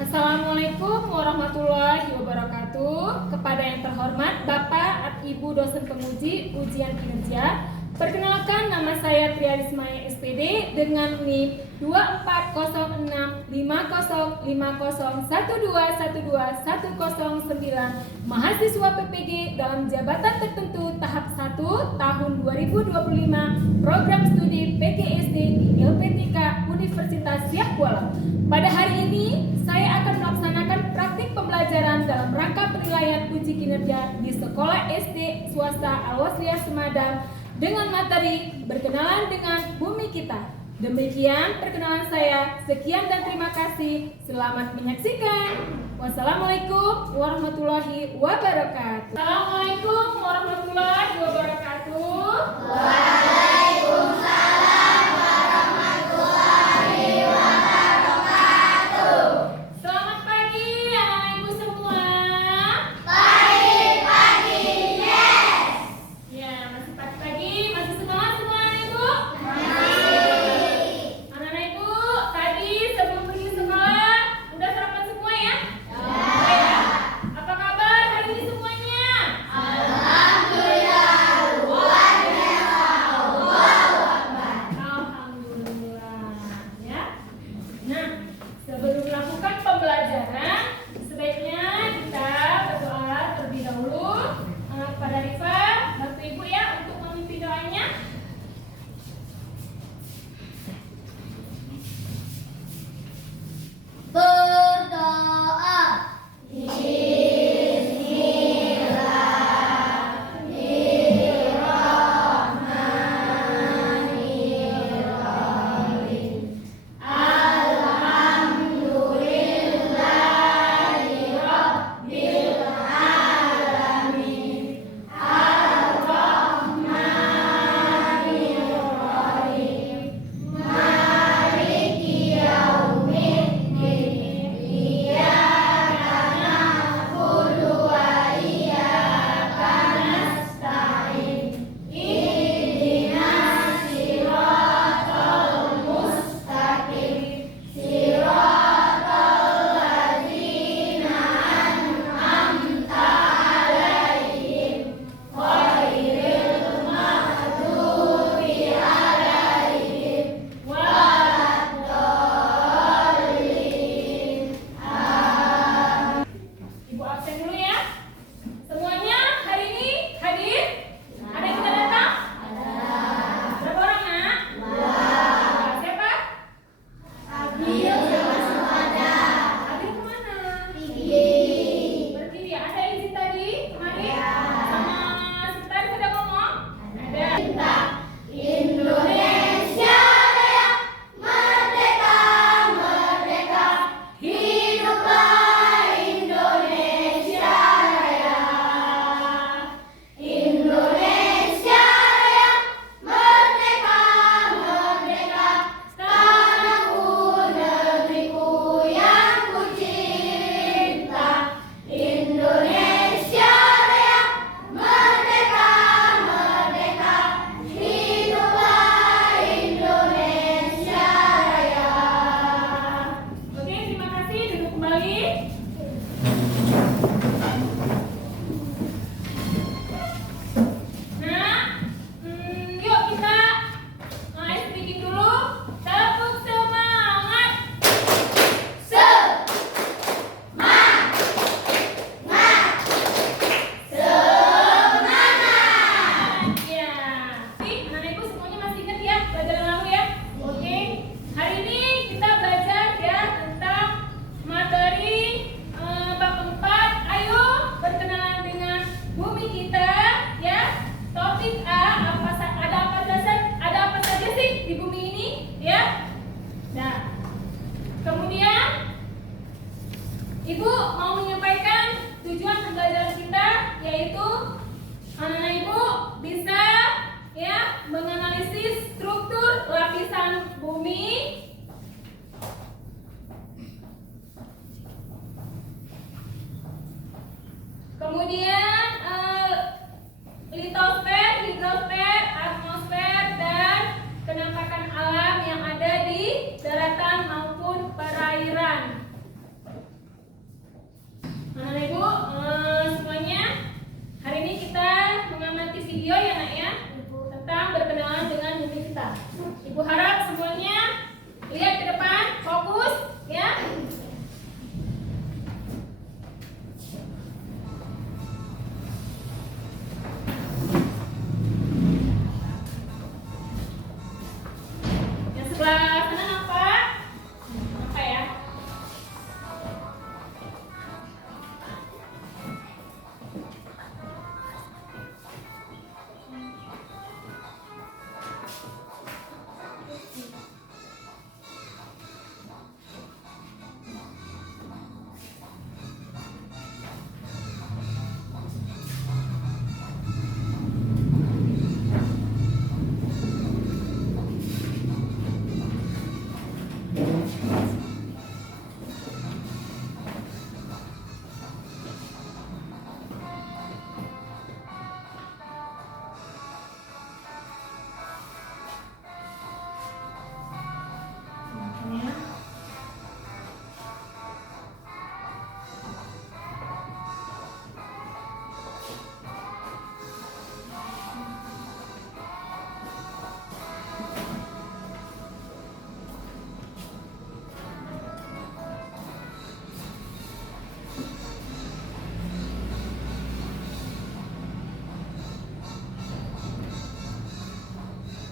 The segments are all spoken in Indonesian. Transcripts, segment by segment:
Assalamualaikum warahmatullahi wabarakatuh. Kepada yang terhormat Bapak atau Ibu dosen penguji ujian kinerja, perkenalkan nama saya Triarismaya SPD dengan NIM 2406505012121009, mahasiswa PPG dalam jabatan tertentu tahap 1 tahun 2025 program studi PGSD di LPTK Universitas Siak Kuala. Pada hari ini saya akan melaksanakan praktik pembelajaran dalam rangka penilaian uji kinerja di sekolah SD swasta Al-Wasliyah Sumedang dengan materi berkenalan dengan bumi kita. Demikian perkenalan saya. Sekian dan terima kasih. Selamat menyaksikan. Wassalamualaikum warahmatullahi wabarakatuh. Assalamualaikum warahmatullahi wabarakatuh. Waalaikumsalam warahmatullahi wabarakatuh. Selamat pagi anak-anak ibu semua. Pagi-pagi, yes. Ya, masih pagi-pagi, masih semangat semua anak ibu? Masih. Anak-anak ibu, tadi sebelum pergi sekolah udah sarapan semua ya? Ya. Apa kabar hari ini semuanya? Alhamdulillah, luar biasa. Allahu Akbar. Alhamdulillah ya. Nah, sebelum melakukan pembelajaran sebaiknya kita berdoa terlebih dahulu kepada Rifa, bantu ibu ya untuk memimpin doanya. Berdoa. Bismillahirrahmanirrahim. Alhamdulillahirabbil alamin. Ar-Rahmanirrahim. Maliki yaumiddin. Iyyaka na'budu wa iyyaka nasta'in. Ihdinas siratal mustaqim. Siratal ladzina an'amta 'alaihim ghairil maghdubi 'alaihim waladdallin. Ibu absen dulu ya. Semuanya hari ini hadir? Ada yang sudah datang? Berapa orang nak? Siapa? Abil sama Sumada. Hadir kemana? Pergi. Pergi dia. Ada izin tadi kemarin? Ya. Sama sebentar sudah ngomong? Ada. Cinta Indonesia Raya, merdeka, merdeka, hiduplah Indonesia Raya. Indonesia Raya, merdeka, merdeka, tanahku, negeriku yang ku cinta. Indonesia Raya, merdeka, merdeka, hiduplah Indonesia Raya. Oke, terima kasih. Duduk kembali. Nah, yuk kita speaking dulu. Tepuk semangat. Semangat, semangat. Ya, anak ibu semuanya masih ingat ya pelajaran lalu ya? Oke. Hari ini kita belajar ya tentang materi bab 4. Ayo berkenalan dengan bumi kita ya. Topik A, ada apa saja sih di bumi ini ya? Nah, kemudian Ibu mau menyampaikan tujuan pembelajaran kita, yaitu anak-anak ibu bisa ya menganalisis struktur lapisan bumi, kemudian litosfer, hidrosfer, atmosfer, dan penampakan alam yang ada di daratan maupun perairan.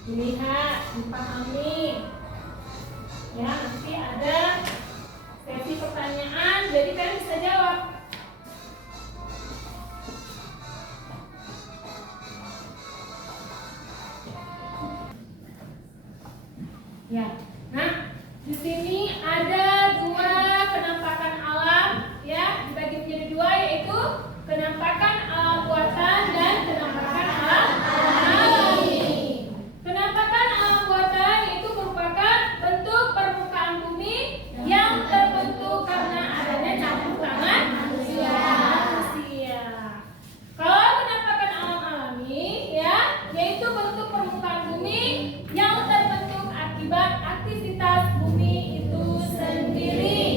dilihat, dipahami. Ya, nanti ada sesi pertanyaan, jadi kalian bisa jawab. Ya, nah di sini ada dua penampakan alam, ya, dibagi menjadi dua, yaitu penampakan alam buatan dan penampakan alam alami. Penampakan alam buatan itu merupakan bentuk permukaan bumi yang terbentuk karena adanya campur tangan manusia. Kalau penampakan alam alami, ya, yaitu bentuk permukaan bumi yang terbentuk akibat aktivitas bumi itu sendiri.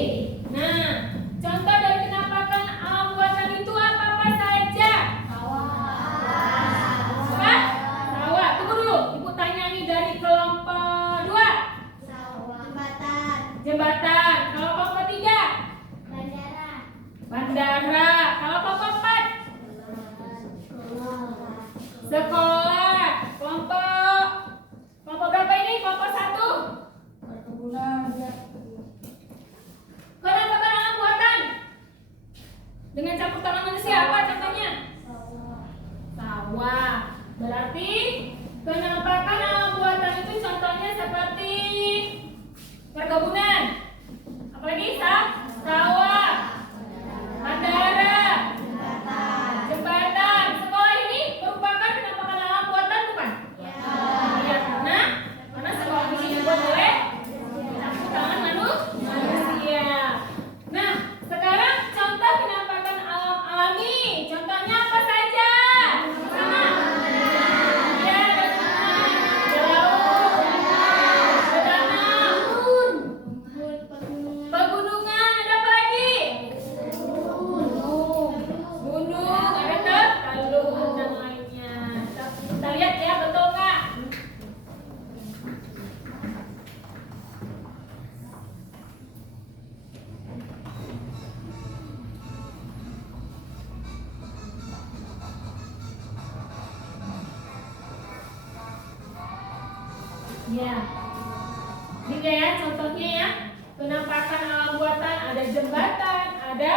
Nah, contoh dari penampakan alam buatan itu apa saja? Apa? Sawah. Tunggu dulu, Ibu tanya nih dari kelompok 2. Jembatan. Kalau kelompok 3? Bandara. Kalau kelompok 4? Sekolah. Kelompok berapa ini? Kelompok 1? Penampakan alam buatan dengan campur tangan manusia apa contohnya? Sawah. Berarti penampakan alam buatan itu contohnya seperti perkebunan. Apalagi sawah, bandara, jembatan. Sekolah ini merupakan penampakan alam buatan bukan? Ya, karena sekolah ini dibuat oleh campur tangan manusia. Nah, sekarang contoh penampakan alam alami. Contohnya apa saja? Sama. Ya, ada sungai, ada laut, ada danau, pegunungan, ada apa lagi? Gunung, ada teluk dan lainnya. Kita lihat ya, betul nggak? Ya, ini ya contohnya ya, penampakan alam buatan, ada jembatan, ada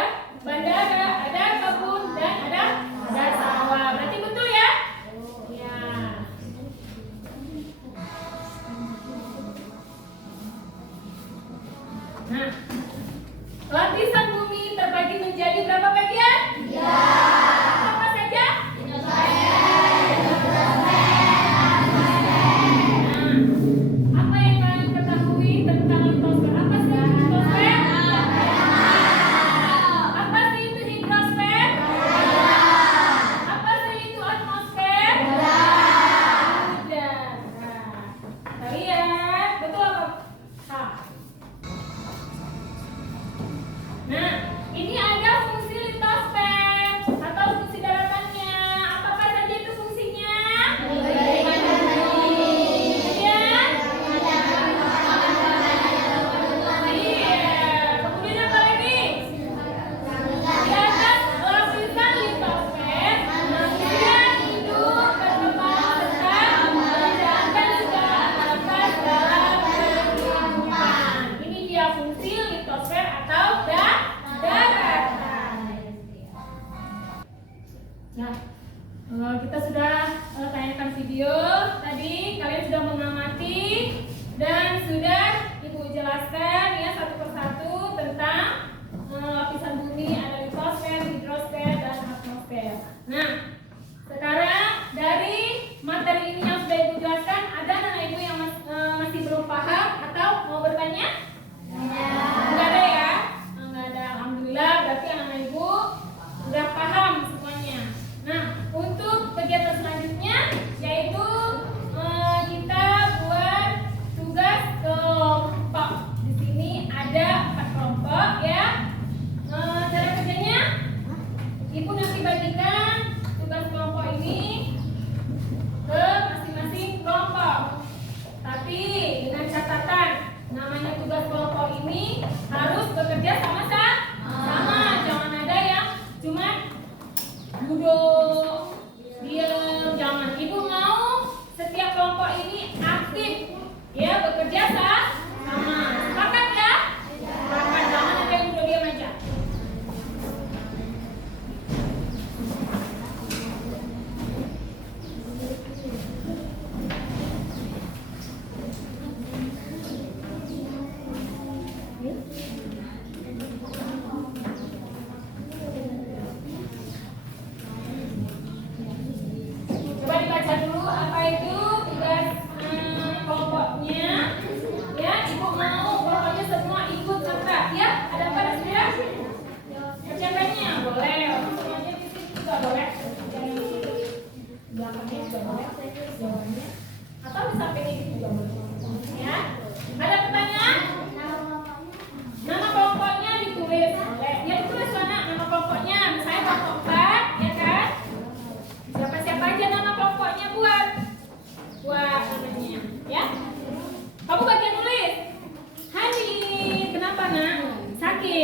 bandara, ada kebun, dan ada sawah. Berarti betul ya? Ya. Nah, lapisan bumi terbagi menjadi berapa bagian? Ya. Apa saja? Apa yang kalian ketahui tentang litosfer? Apa sih itu litosfer? Apa sih itu hidrosfer? Apa sih itu atmosfer? Udara. Kita lihat, betul apa? Nah, ini ada fungsi litosfer atau fungsi daratannya. Apa saja itu fungsinya? Kemudian apa lagi? Di atas lapisan litosfer, manusia hidup, berkembang, serta menjalankan segala aktivitas dalam kehidupan. Ini dia fungsi litosfer atau daratan. Nah, kita sudah tanyakan video tadi, kalian sudah mengamati dan sudah Ibu jelaskan ya satu persatu tentang lapisan bumi, ada litosfer, hidrosfer, dan atmosfer. Nah, sekarang dari materi ini yang sudah Ibu jelaskan, ada anak Ibu yang masih belum paham atau mau bertanya? Enggak ada ya? Enggak ada. Alhamdulillah, berarti anak Ibu sudah paham semuanya. Nah, untuk kegiatan selanjutnya yaitu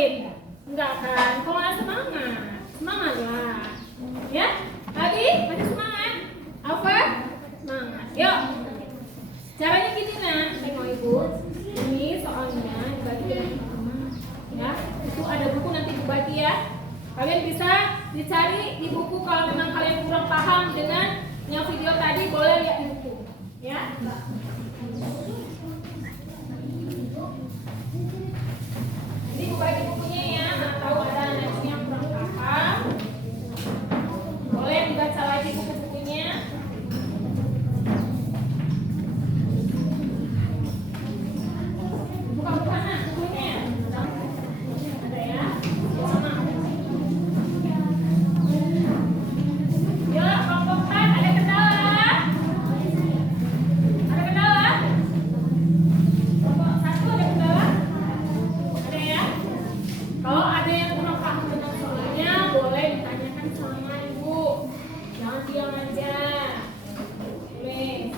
dikit? Enggak kan? Kalau nggak semangat, semangat lah. Ya, lagi masih semangat? Apa? Semangat. Yuk. Caranya gini nah, tengok ibu. Ini soalnya dibagi dengan pertama. Ya, itu ada buku nanti dibagi ya. Kalian bisa dicari di buku kalau memang kalian kurang paham dengan yang video tadi, boleh lihat di buku. Ya. Jadi bagi bukunya ya, atau ada anak yang kurang paham, boleh dibaca lagi buku-bukunya. Buka-bukaan nah, bukunya. Ada ya? Sama. Ya, kelompok 4 ada kendala? Ada kendala? Kelompok 1 ada kendala? Ada ya? Kalau ada yang kurang paham dengan soalnya, boleh ditanyakan sama ibu. Jangan diam aja. Boleh.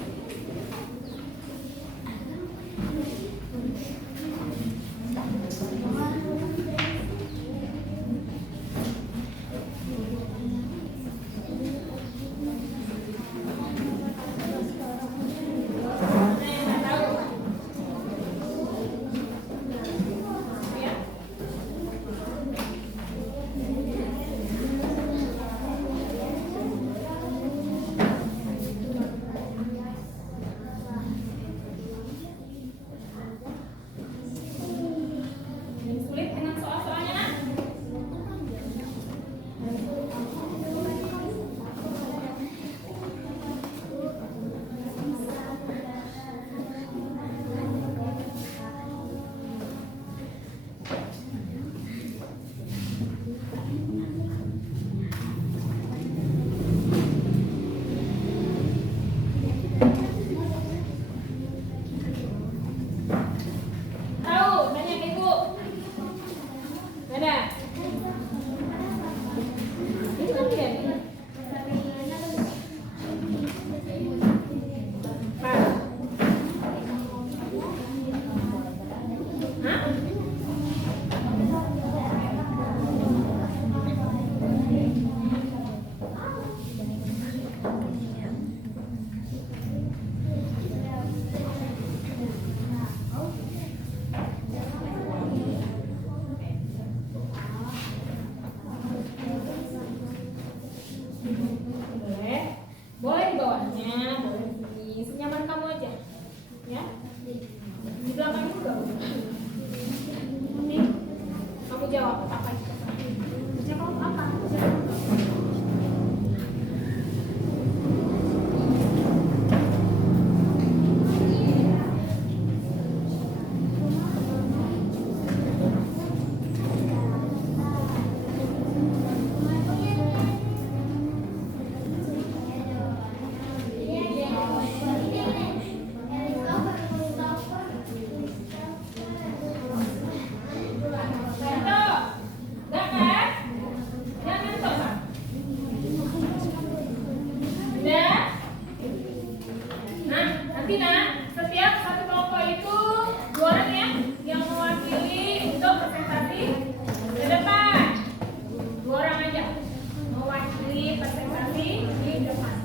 Nggak tahu. Ya. Yang sulit dengan soal-soalnya nak? Tahu, tanya ke ibu. Ada? Itu kan dia nih. Pak. Hah? Boleh. Boleh di bawahnya, boleh di sini. Senyaman kamu aja. Ya. Di belakang juga boleh. Nih. Kamu jawab apa itu? Jawab apa? Jawab. Nanti nak, setiap satu kelompok itu 2 orang ya yang mewakili untuk presentasi ke depan. 2 orang aja mewakili presentasi di depan.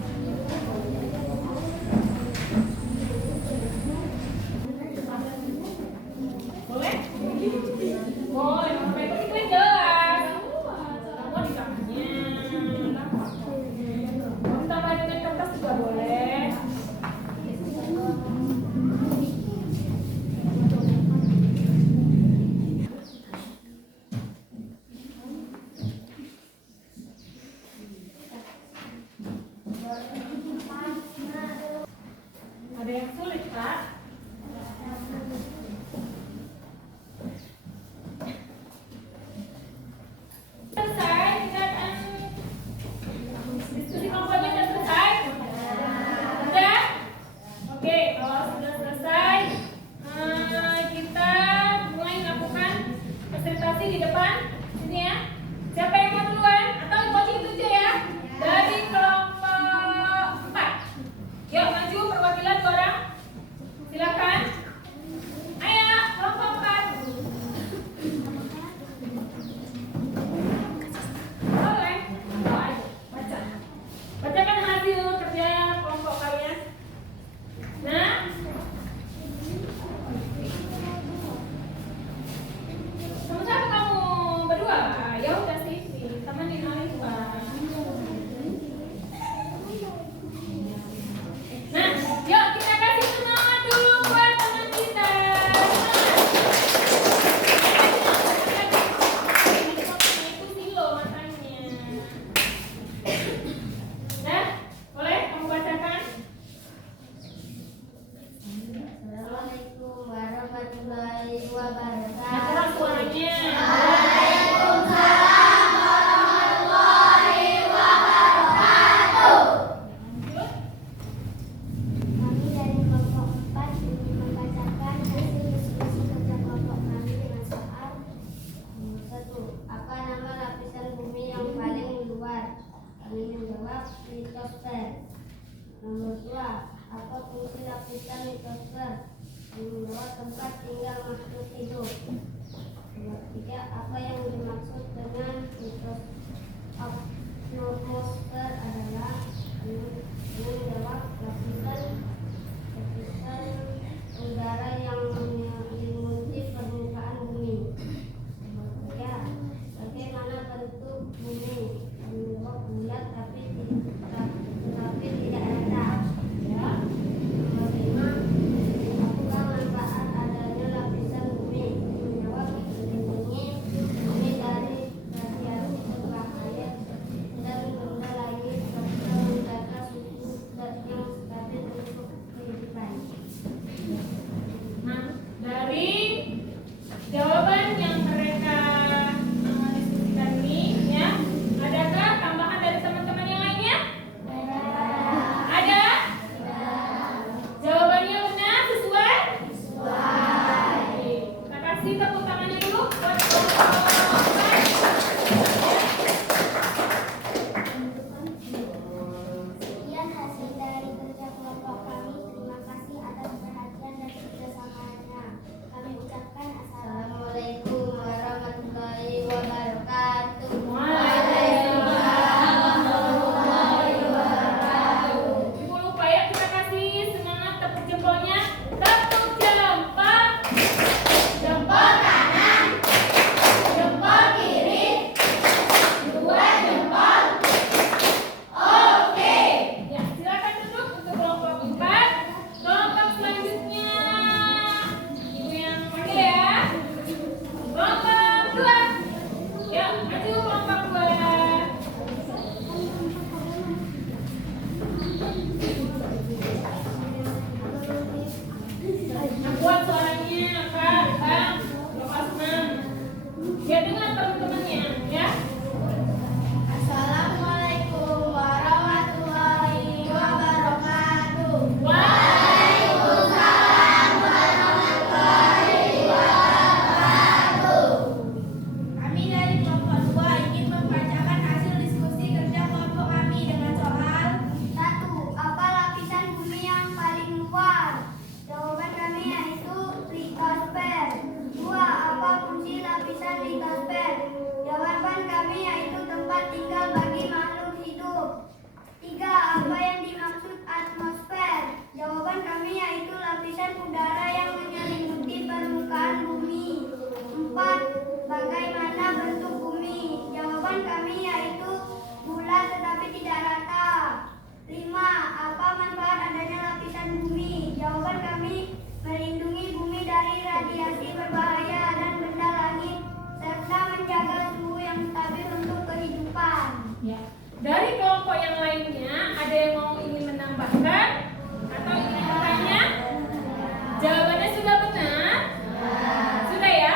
Boleh? Boleh, sampai itu kan jelas. Kamu di kamarnya. Kamu tambah dengan kertas juga boleh. Ada yang sulit, Pak? Selesai, kita akan diskusi kelompoknya sudah selesai? Sudah? Oke, kalau sudah selesai, kita mulai melakukan presentasi di depan. Sini ya. Siapa yang mau duluan? Atau coaching itu aja ya? Dari kelompok 4. Yuk maju perwakilan 2 orang. Silakan. Ayo kelompok 4. berdua. Ya udah Siti, temenin Alifa. Nah, yuk kita kasih semangat dulu buat teman kita. Itu Silo matanya. Nah, boleh kamu bacakan? Assalamualaikum warahmatullahi wabarakatuh. Nah, keras suaranya. Waalaikumsalam warahmatullahi wabarakatuh. Lanjut. Kami dari kelompok 4 ingin membacakan hasil diskusi kerja kelompok kami dengan soal nomor 1. Apa nama lapisan bumi yang paling luar? Kami menjawab litosfer. Nomor 2. Apa fungsi lapisan litosfer? Kami menjawab tempat tinggal makhluk hidup. Nomor 3. Apa yang dimaksud dengan litosfer adalah? Kami menjawab lapisan udara yang menyelimuti permukaan bumi. Nomor 3. Bagaimana bentuk bumi? Kami menjawab bulat tapi tidak rata. Ya. Nomor 5. Apakah manfaat adanya lapisan bumi? Kami menjawab melindungi bumi dari radiasi berbahaya dan benda lain serta menjaga suhu yang stabil untuk kehidupan. Nah, dari jawaban yang mereka diskusikan ini, ya, adakah tambahan dari teman-teman yang lainnya? Ada? Jawabannya benar, sesuai? Oke, kita kasih tepuk tangannya dulu buat kelompok. Sekian hasil dari kerja kelompok kami. Terima kasih atas perhatian dan kerjasamanya. Kami ucapkan assalamualaikum warahmatullahi wabarakatuh. Ibu lupa ya, kita kasih semangat tepuk jempolnya. Tepuk jempol. Jempol kanan. Jempol kiri. Dua jempol. Oke. Ya, silakan duduk untuk kelompok 4. Kelompok selanjutnya ibu yang panggil ya. Kelompok 2. Yuk, maju kelompok 2. Nah, buat suaranya Kak, Bang, Bapak senang. Biar dengar teman-temannya, ya. Assalamualaikum warahmatullahi wabarakatuh. Waalaikumsalam warahmatullahi wabarakatuh. Kami dari kelompok 2 ingin membacakan hasil diskusi kerja kelompok kami dengan soal 1. Apa lapisan bumi yang paling luar? Jawaban kami yaitu litosfer. 2. Apa fungsi lapisan litosfer? Jawaban kami yaitu tempat tinggal bagi makhluk hidup. 3. Apa yang dimaksud atmosfer? Jawaban kami yaitu lapisan udara yang menyelimuti permukaan bumi. 4. Bagaimana bentuk bumi? Jawaban kami yaitu bulat tetapi tidak rata. 5. Apa manfaat adanya lapisan bumi? Jawaban kami melindungi bumi dari radiasi berbahaya dan benda langit serta menjaga suhu yang stabil untuk kehidupan. Ya. Dari kelompok yang lainnya, ada yang mau ingin menambahkan atau ingin bertanya? Jawabannya sudah benar? Sudah ya?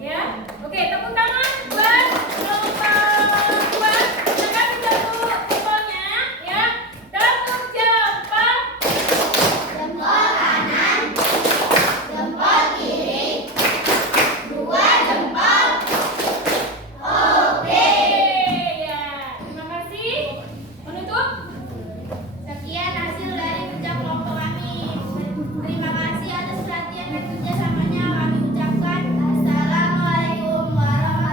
Ya. Oke, tepuk tangan buat kelompok 2. Kita kasih tepuk jempolnya, ya. Tepuk jempol. Jempol kanan, jempol kiri, 2 jempol. Oke, ya. Terima kasih. Menutup. Sekian hasil dari kerja kelompok kami. Terima kasih atas perhatian dan kerjasamanya. Kami ucapkan assalamualaikum warahmatullahi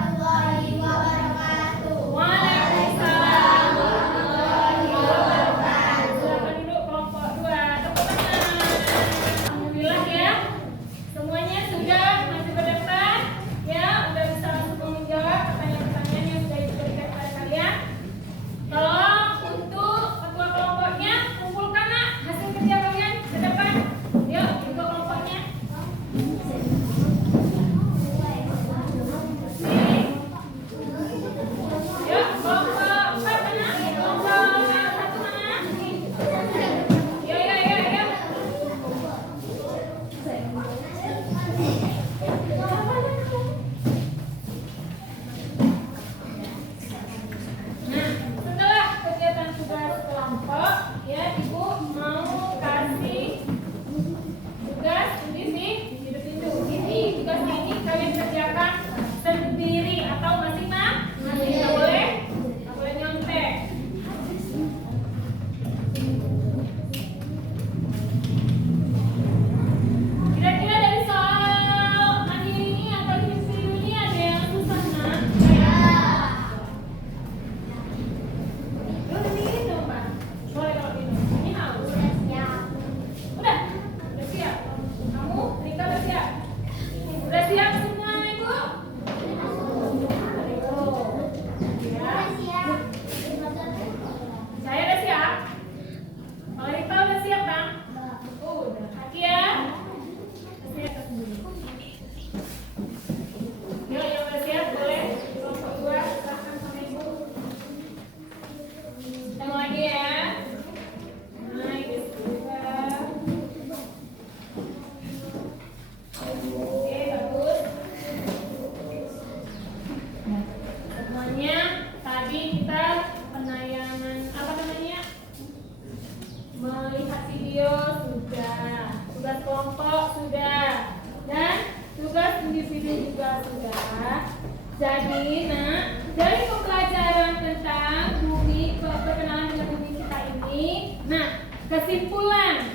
Jadi, nak, dari pembelajaran tentang bumi, perkenalan dengan bumi kita ini, nah, kesimpulan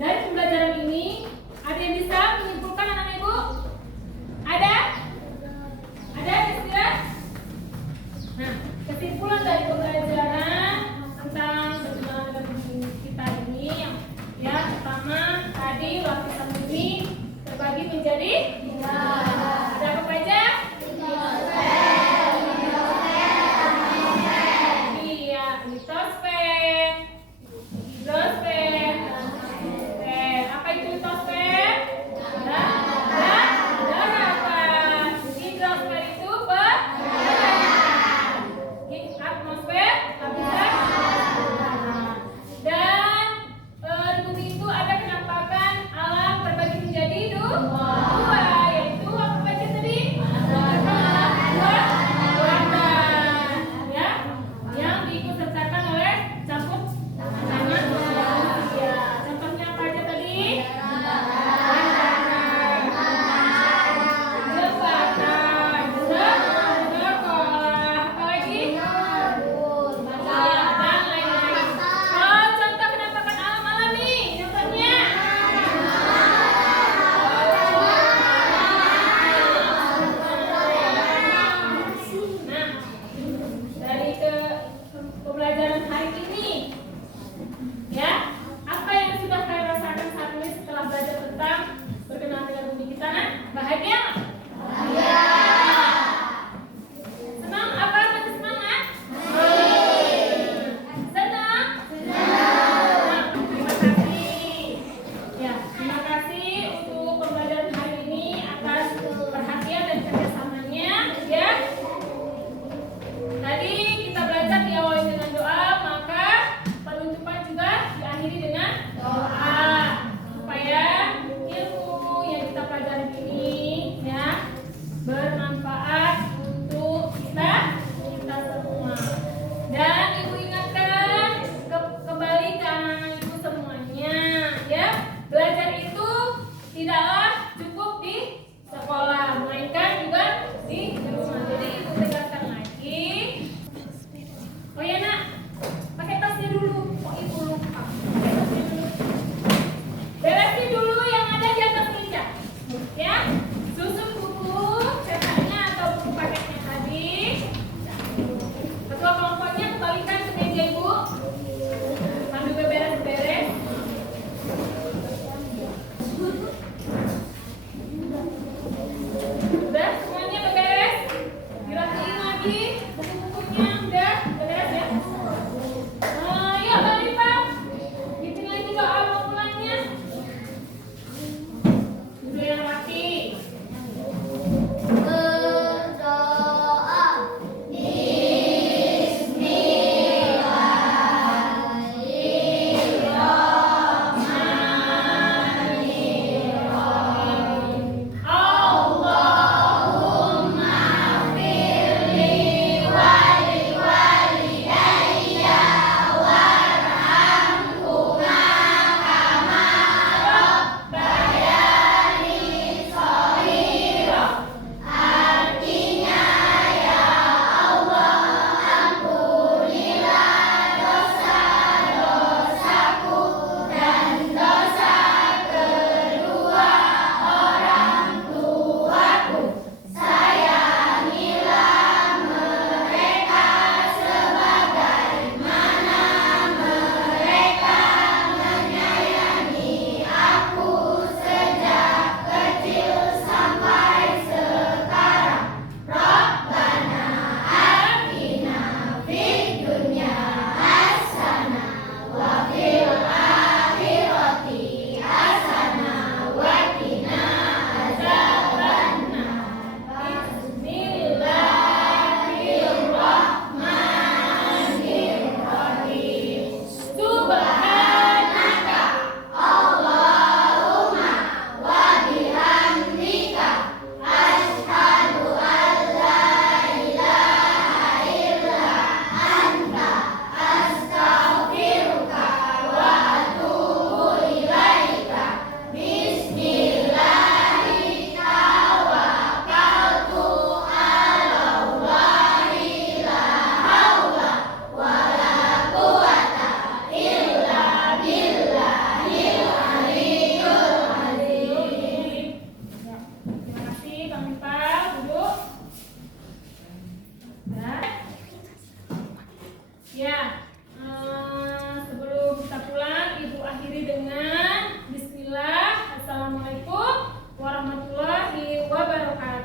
dari pembelajaran ini, ada yang bisa menyimpulkan anak ibu? Ada? Ada istilah? Nah, kesimpulan dari pembelajaran tentang perkenalan dengan bumi kita ini, ya, pertama tadi lapisan bumi terbagi menjadi tiga. Ada apa aja? Iya, litosfer, hidrosfer,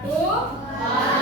Satu,